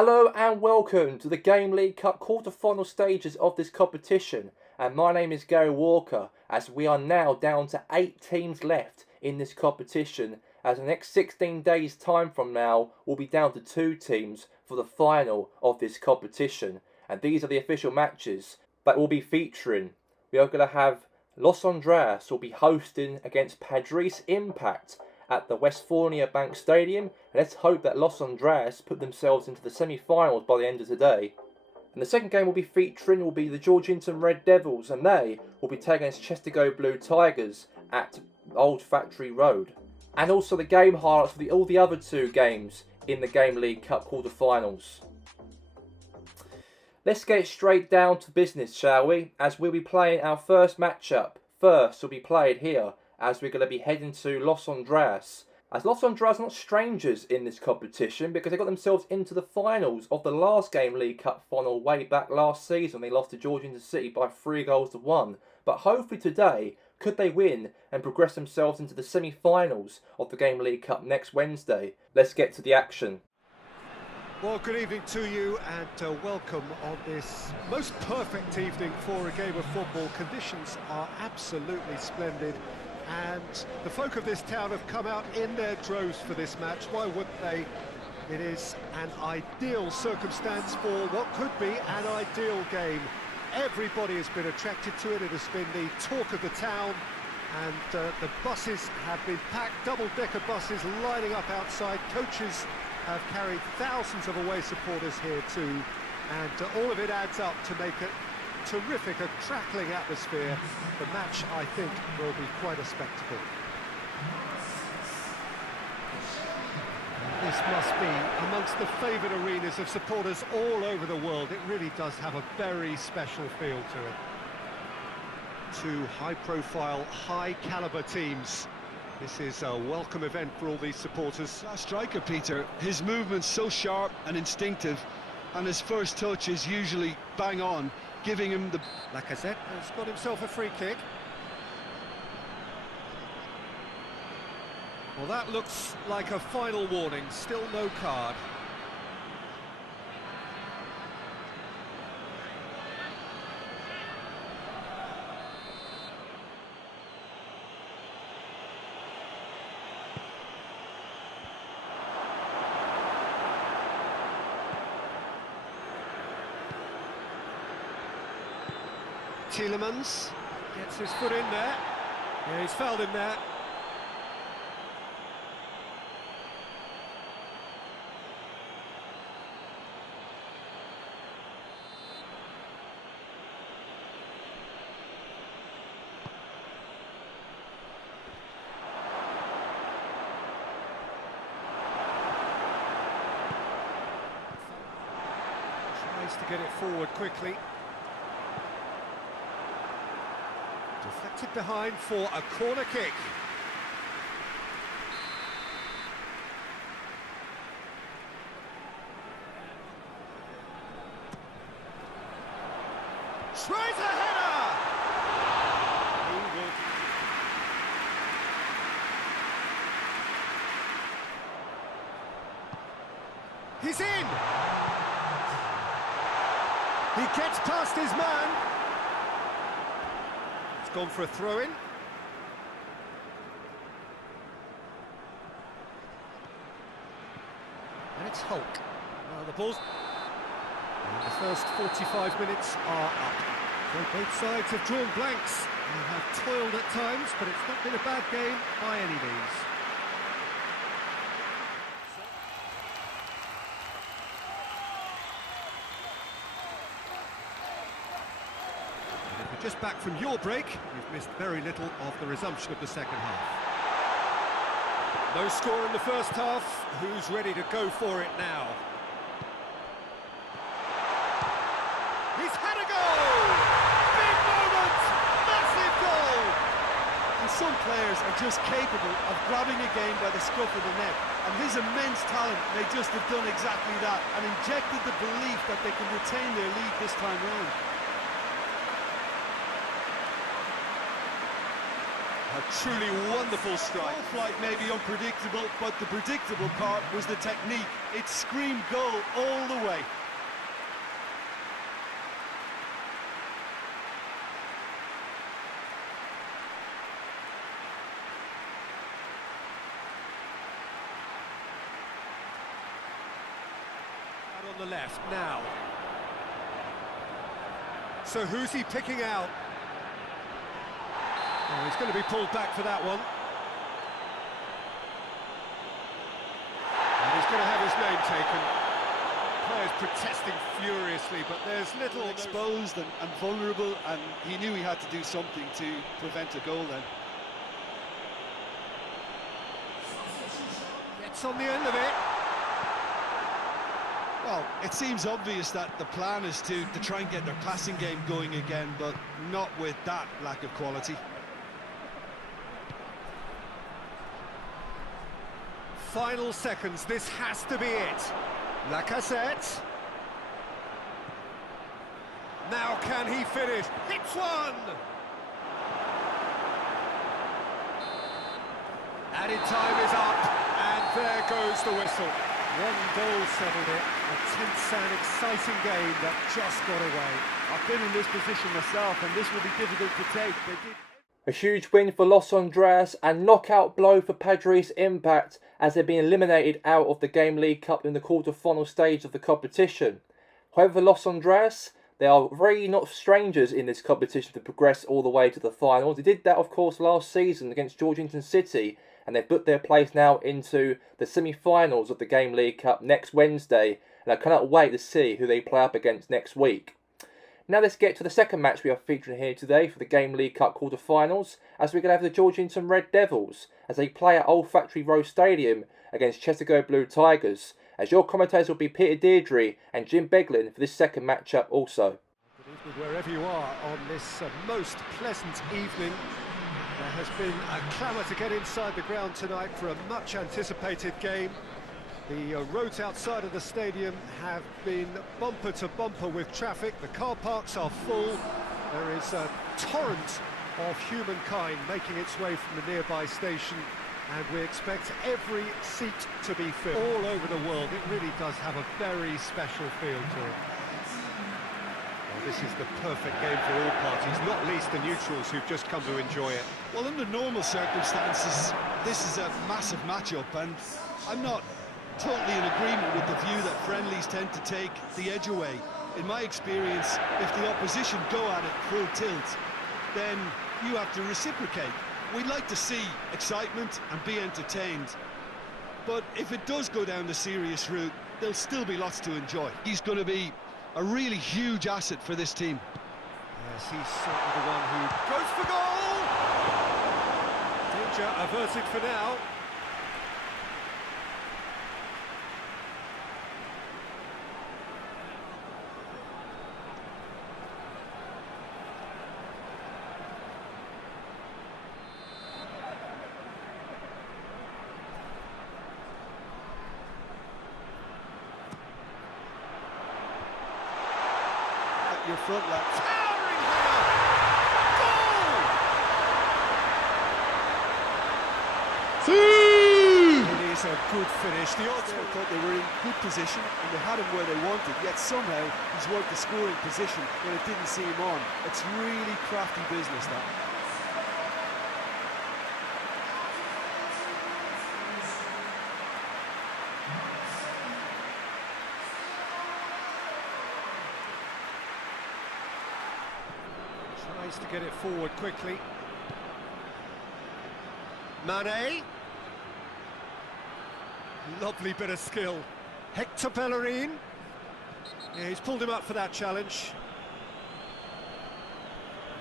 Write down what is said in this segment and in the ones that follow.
Hello and welcome to the Game League Cup quarter-final stages of this competition, and my name is Gary Walker as we are now down to 8 teams left in this competition, as the next 16 days time from now will be down to 2 teams for the final of this competition, and these are the official matches that we'll be featuring. We are going to have Los Andreas will be hosting against Padres Impact at the Westphalia Bank Stadium. Let's hope that Los Andreas put themselves into the semi-finals by the end of today. And the second game we'll be featuring will be the Georgington Red Devils, and they will be taking against Chester Blue Tigers at Old Factory Road. And also the game highlights for all the other 2 games in the Game League Cup quarter-finals. Let's get straight down to business, shall we? As we'll be playing our first matchup. First will be played here, as we're going to be heading to Los Andreas. As Los Andreas are not strangers in this competition because they got themselves into the finals of the last Game League Cup final way back last season. They lost to Georgington City by 3-1. But hopefully today, could they win and progress themselves into the semi-finals of the Game League Cup next Wednesday? Let's get to the action. Well, good evening to you and welcome on this most perfect evening for a game of football. Conditions are absolutely splendid. And the folk of this town have come out in their droves for this match. Why wouldn't they? It is an ideal circumstance for what could be an ideal game. Everybody has been attracted to it. It has been the talk of the town. And the buses have been packed, double-decker buses lining up outside. Coaches have carried thousands of away supporters here too. And all of it adds up to make it terrific, a crackling atmosphere. The match, I think, will be quite a spectacle. This must be amongst the favoured arenas of supporters all over the world. It really does have a very special feel to it. 2 high-profile, high-caliber teams. This is a welcome event for all these supporters. That striker, Peter, his movement's so sharp and instinctive, and his first touch is usually bang on, giving him the... Lacazette has got himself a free kick. Well, that looks like a final warning, still no card. Tielemans gets his foot in there. Yeah, he's fouled him there. Tries to get it forward quickly. Deflected behind for a corner kick. Tries a header! He's in! He gets past his man. Gone for a throw-in. And it's Hulk. The ball's... And the first 45 minutes are up. So both sides have drawn blanks. They have toiled at times, but it's not been a bad game by any means. Just back from your break, you've missed very little of the resumption of the second half. No score in the first half. Who's ready to go for it now? He's had a goal! Big moment! Massive goal! And some players are just capable of grabbing a game by the scruff of the neck, and his immense talent may just have done exactly that and injected the belief that they can retain their lead this time round. A truly wonderful strike. Ball flight may be unpredictable, but the predictable part was the technique. It screamed goal all the way. Out on the left now. So who's he picking out? Oh, he's going to be pulled back for that one. And he's going to have his name taken. Players protesting furiously, but there's little... Exposed and vulnerable, and he knew he had to do something to prevent a goal then. Gets on the end of it. Well, it seems obvious that the plan is to try and get their passing game going again, but not with that lack of quality. Final seconds, this has to be it. Lacazette. Now can he finish? Hits one! Added time is up, and there goes the whistle. One goal settled it. A tense and exciting game that just got away. I've been in this position myself, and this will be difficult to take. A huge win for Los Angeles and knockout blow for Padres Impact as they've been eliminated out of the Game League Cup in the quarter-final stage of the competition. However, for Los Angeles, they are really not strangers in this competition to progress all the way to the finals. They did that, of course, last season against Georgetown City, and they've put their place now into the semi-finals of the Game League Cup next Wednesday, and I cannot wait to see who they play up against next week. Now let's get to the second match we are featuring here today for the Game League Cup quarter-finals, as we're going to have the Georgetown Red Devils as they play at Old Factory Road Stadium against Chesapeake Blue Tigers, as your commentators will be Peter Deirdre and Jim Beglin for this second matchup also. Good evening wherever you are on this most pleasant evening. There has been a clamour to get inside the ground tonight for a much anticipated game. The roads outside of the stadium have been bumper to bumper with traffic. The car parks are full. There is a torrent of humankind making its way from the nearby station, and we expect every seat to be filled. All over the world, it really does have a very special feel to it. Well, this is the perfect game for all parties, not least the neutrals who've just come to enjoy it. Well, under normal circumstances, this is a massive matchup, and I'm not totally in agreement with the view that friendlies tend to take the edge away. In my experience, if the opposition go at it full tilt, then you have to reciprocate. We'd like to see excitement and be entertained, but if it does go down the serious route, there'll still be lots to enjoy. He's going to be a really huge asset for this team. Yes, he's certainly the one who goes for goal! Danger averted for now. Your front lap. Towering header! Goal! It is a good finish. The odds I thought they were in good position and they had him where they wanted, yet somehow he's worked the scoring position when it didn't seem on. It's really crafty business, that. Tries to get it forward quickly. Mane. Lovely bit of skill. Hector Bellerin. Yeah, he's pulled him up for that challenge.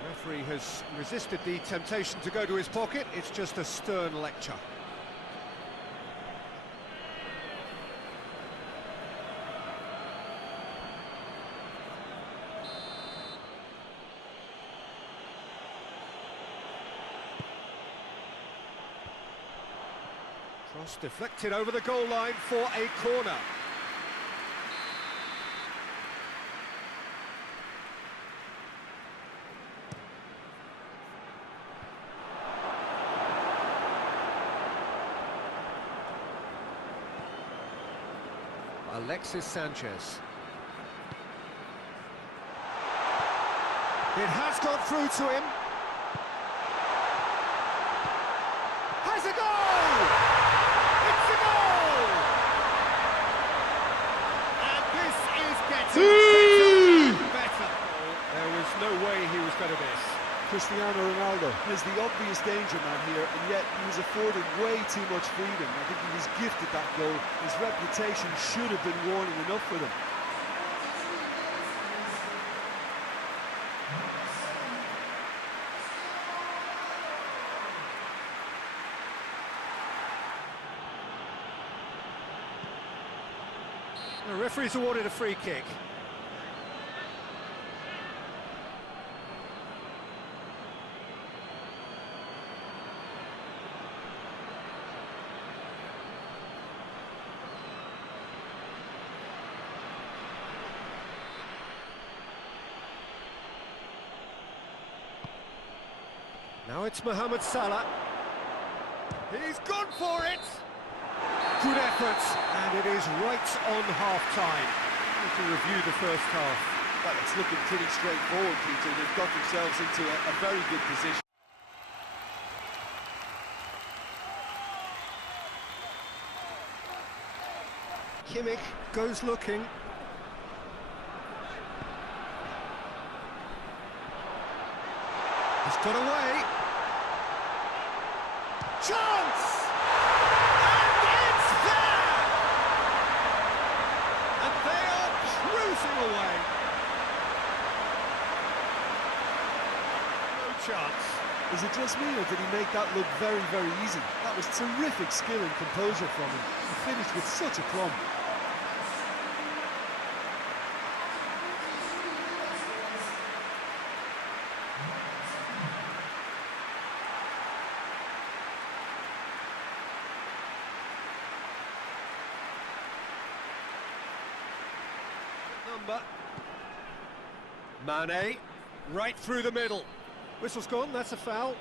The referee has resisted the temptation to go to his pocket. It's just a stern lecture. Cross deflected over the goal line for a corner. Alexis Sanchez. It has gone through to him. Has a goal! It's a goal! And this is getting better and better. There was no way he was going to miss. Cristiano Ronaldo is the obvious danger man here, and yet he was afforded way too much freedom. I think he was gifted that goal. His reputation should have been warning enough for them. The referee's awarded a free kick. Now it's Mohamed Salah. He's gone for it! Good effort, and it is right on half-time. We can review the first half. Well, it's looking pretty straightforward, Peter. They've got themselves into a very good position. Kimmich goes looking. He's got away. Chance! And it's there! And they are cruising away. No chance. Is it just me, or did he make that look very, very easy? That was terrific skill and composure from him. He finished with such aplomb. Mane, right through the middle. Whistle's gone, that's a foul.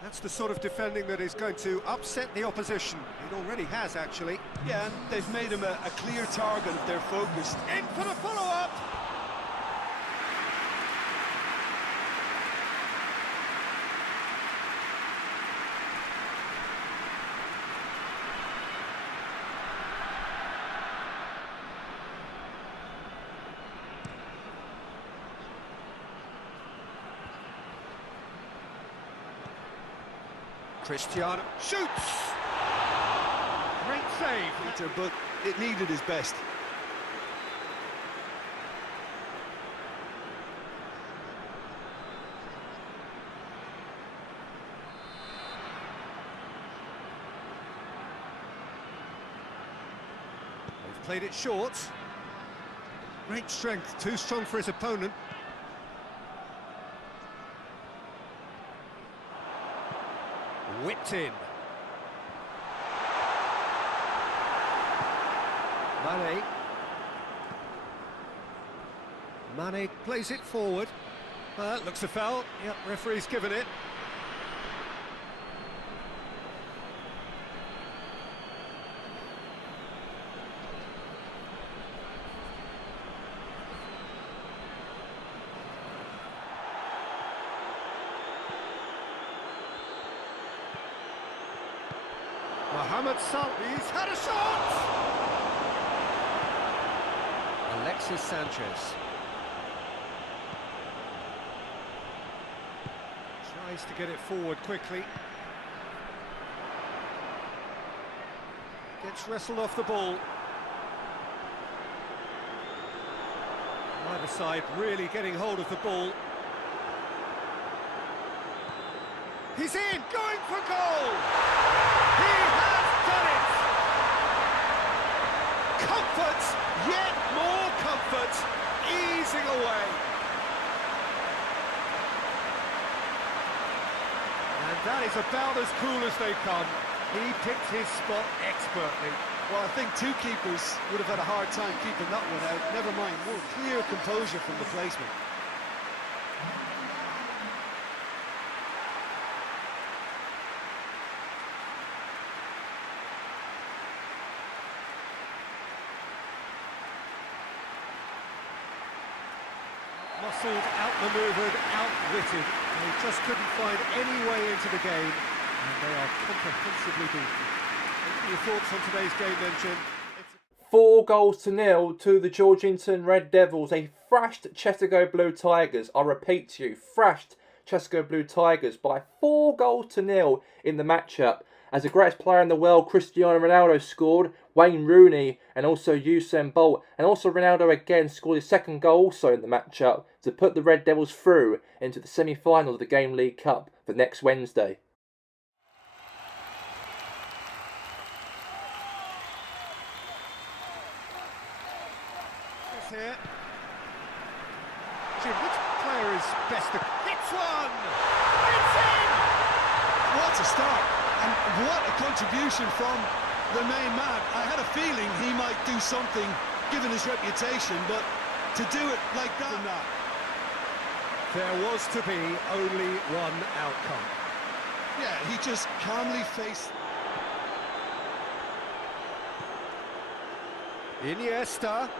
That's the sort of defending that is going to upset the opposition. It already has, actually. Yeah, and they've made him a clear target if they're focused. In for the follow-up! Cristiano shoots! Great save, Peter, but it needed his best. They've played it short. Great strength, too strong for his opponent. Whipped in. Mane plays it forward. Looks a foul. Yep, referee's given it. Mohamed Salah, he's had a shot! Alexis Sanchez. Tries to get it forward quickly. Gets wrestled off the ball. Either side really getting hold of the ball. He's in, going for goal! He has done it! Comfort, yet more comfort, easing away. And And that is about as cool as they come. He picked his spot expertly. Well, I think two keepers would have had a hard time keeping that one out. Never mind, one clear composure from the placement. Muscled, outmaneuvered, outwitted. They just couldn't find any way into the game, and they are comprehensively beaten. What are your thoughts on today's game then, Jim? 4-0 to the Georgington Red Devils. They thrashed Chestergo Blue Tigers. I repeat to you, thrashed Chestergo Blue Tigers by 4-0 in the matchup. As the greatest player in the world, Cristiano Ronaldo scored, Wayne Rooney and also Usain Bolt. And also Ronaldo again scored his second goal also in the matchup to put the Red Devils through into the semi-finals of the Game League Cup for next Wednesday. Here. Jim, which player is best to... Hits one! It's in! What a start, and what a contribution from the main man. I had a feeling he might do something, given his reputation, but to do it like that... There was to be only one outcome. Yeah, he just calmly faced... Iniesta.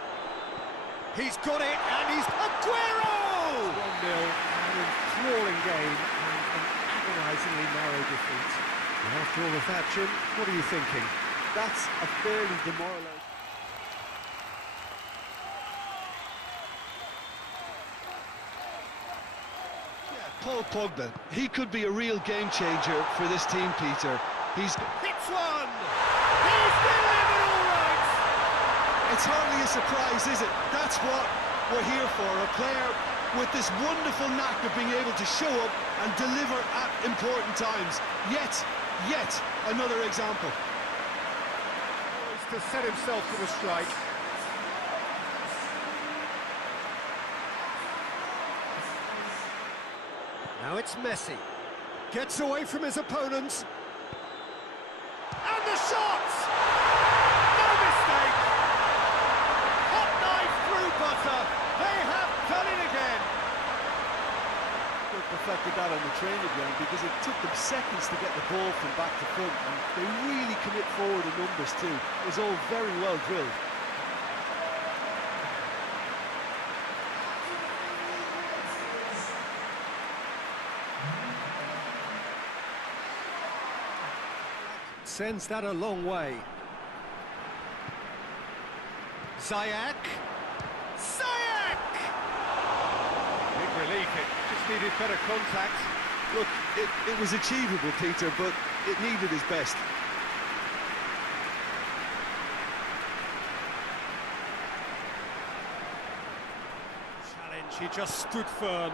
He's got it, and he's... Aguero! 1-0, an enthralling game, and an agonisingly narrow defeat. And after all of that, Jim, what are you thinking? That's a fairly demoralising... Paul Pogba, he could be a real game changer for this team, Peter. He's... Hits one! He's delivered all right! It's hardly a surprise, is it? That's what we're here for, a player with this wonderful knack of being able to show up and deliver at important times. Yet another example. To set himself to the strike. Now it's Messi. Gets away from his opponents. And the shot! No mistake! Hot knife through butter. They have done it again. They perfected that on the training ground because it took them seconds to get the ball from back to front, and they really commit forward in numbers too. It was all very well drilled. Sends that a long way. Ziyech. Big relief, it just needed better contact. Look, it was achievable, Peter, but it needed his best. Challenge, he just stood firm.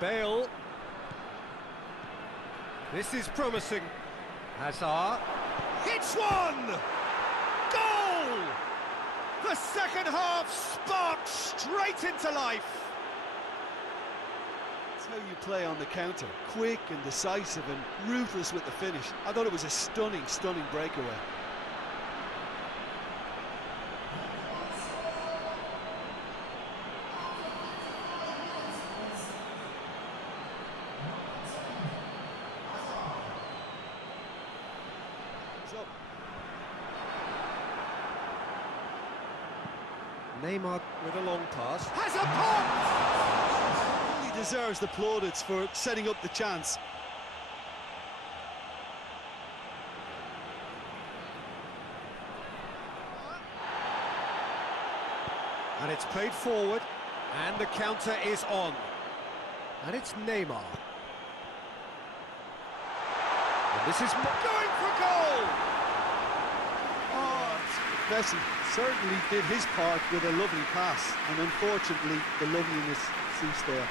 Bale. This is promising. Hazard hits one! Goal! The second half sparked straight into life. That's how you play on the counter. Quick and decisive and ruthless with the finish. I thought it was a stunning breakaway. Neymar with a long pass. Has a pop! He deserves the plaudits for setting up the chance. And it's played forward, and the counter is on. And it's Neymar. And this is going for goal! Messi certainly did his part with a lovely pass, and unfortunately the loveliness ceased there.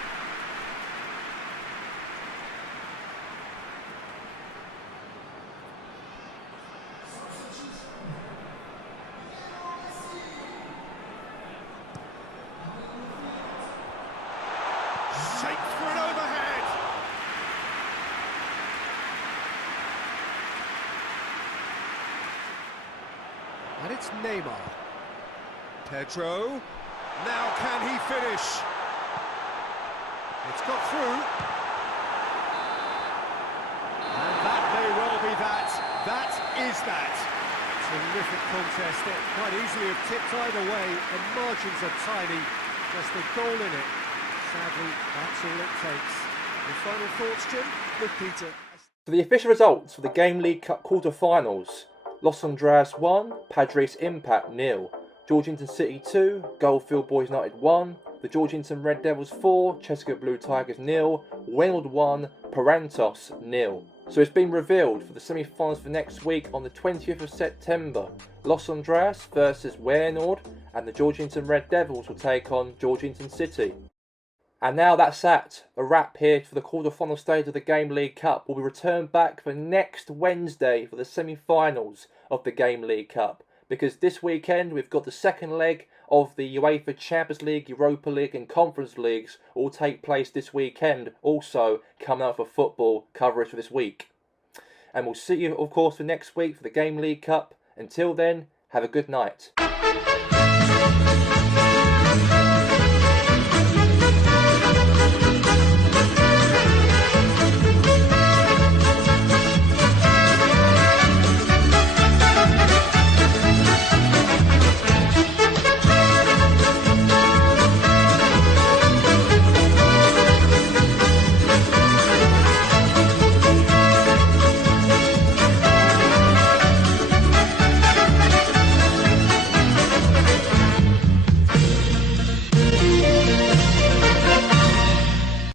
Shaped for an overhead. And it's Neymar. Pedro. Now can he finish? It's got through. And that may well be that. That is that. Terrific contest. It quite easily have tipped either way. The margins are tiny. Just a goal in it. Sadly, that's all it takes. Your final thoughts, Jim? Look, Peter. So the official results for the Game League Cup quarter-finals. Los Andras 1, Padres Impact 0. Georgington City 2, Goldfield Boys United 1. The Georgington Red Devils 4, Chesapeake Blue Tigers 0. Weynold 1, Parantos 0. So it's been revealed for the semi-finals for next week on the 20th of September. Los Andras versus Weynold, and the Georgington Red Devils will take on Georgington City. And now that's a wrap here for the quarter-final stage of the Game League Cup. We'll be returned back for next Wednesday for the semi-finals of the Game League Cup. Because this weekend we've got the second leg of the UEFA Champions League, Europa League and Conference Leagues all take place this weekend. Also coming out for football coverage for this week. And we'll see you of course for next week for the Game League Cup. Until then, have a good night.